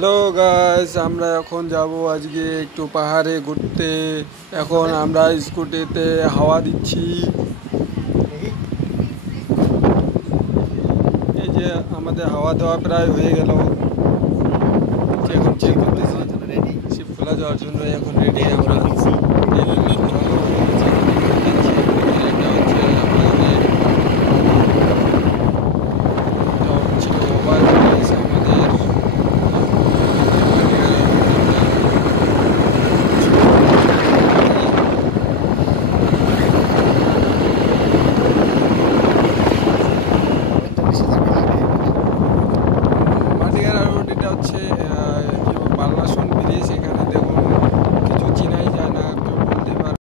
Hello guys, আমরা এখন যাব আজকে একটু পাহাড়ে ঘুরতে। এখন আমরা স্কুটিতে হাওয়া দিচ্ছি। এই যে আমাদের হাওয়া দেওয়া প্রায় হয়ে গেল। এখন চেক করতেছি শিপ খোলা যাওয়ার জন্য। এখন রেডি আমরা। এটা হচ্ছে বাল্লাসন ব্রিজ। এখানে দেখুন কিছু চিনাই যায় না, কেউ বলতে পারে।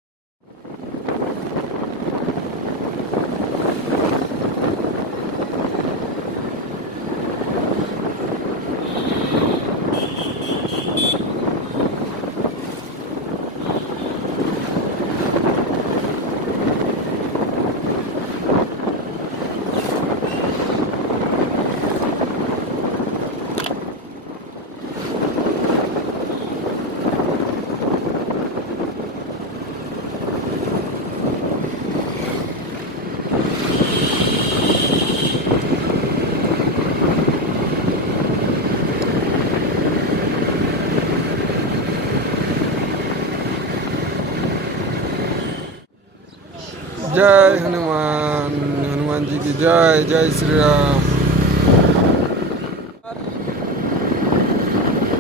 जय हनुमान, हनुमान जी की जय। जय श्री राम।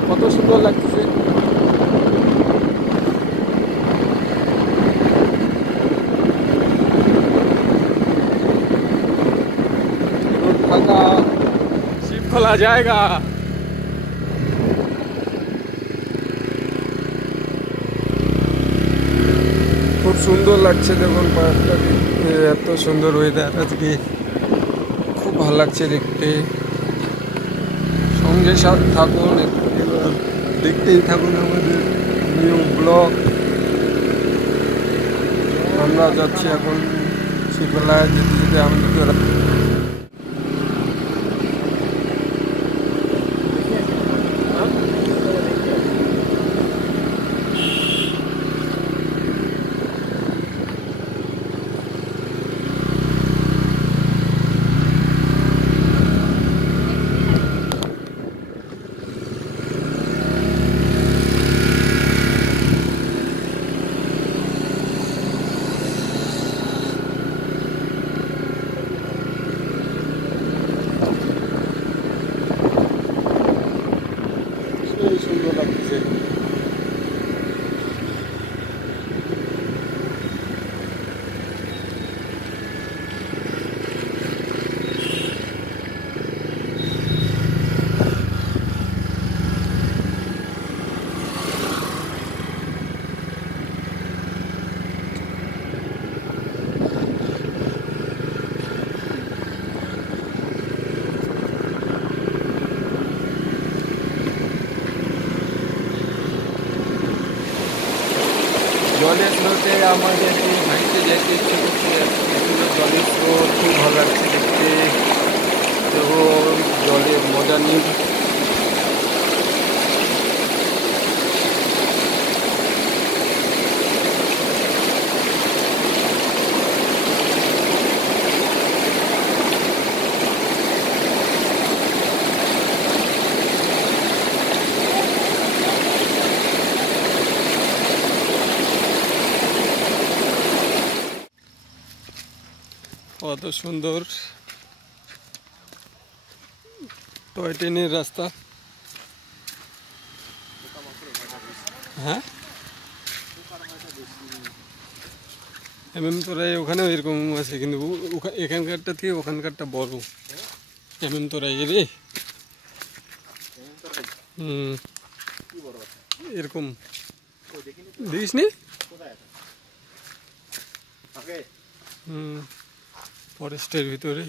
কত সুন্দর লাগছে। ফাঁকা শিপ খোলা জায়গা। খুব সুন্দর লাগছে, দেখুন পাহাড়টা এত সুন্দর ওয়েদার আজকে, খুব ভালো লাগছে দেখতে। সঙ্গে সাথে থাকুন, দেখতেই থাকুন আমাদের নিউ ব্লগ। আমরা যাচ্ছি এখন শিবলায়। যেতে যেতে আমাদের সুন্দর লাগছে। জলের স্রোতে আমাদের এই হাঁটতে যেতে ইচ্ছে করছে। জলের স্রোত খুব ভালো লাগছে দেখতে। এবং জলের মজা নিয়ে কত সুন্দর টয় ট্রেনের রাস্তা। হ্যাঁ, তোরাই ওখানেও এরকম আছে, কিন্তু এখানকারটা থেকে ওখানকারটা বড়। তোরাই রে এরকম দেখিস নি। ফরেস্টের ভিতরে।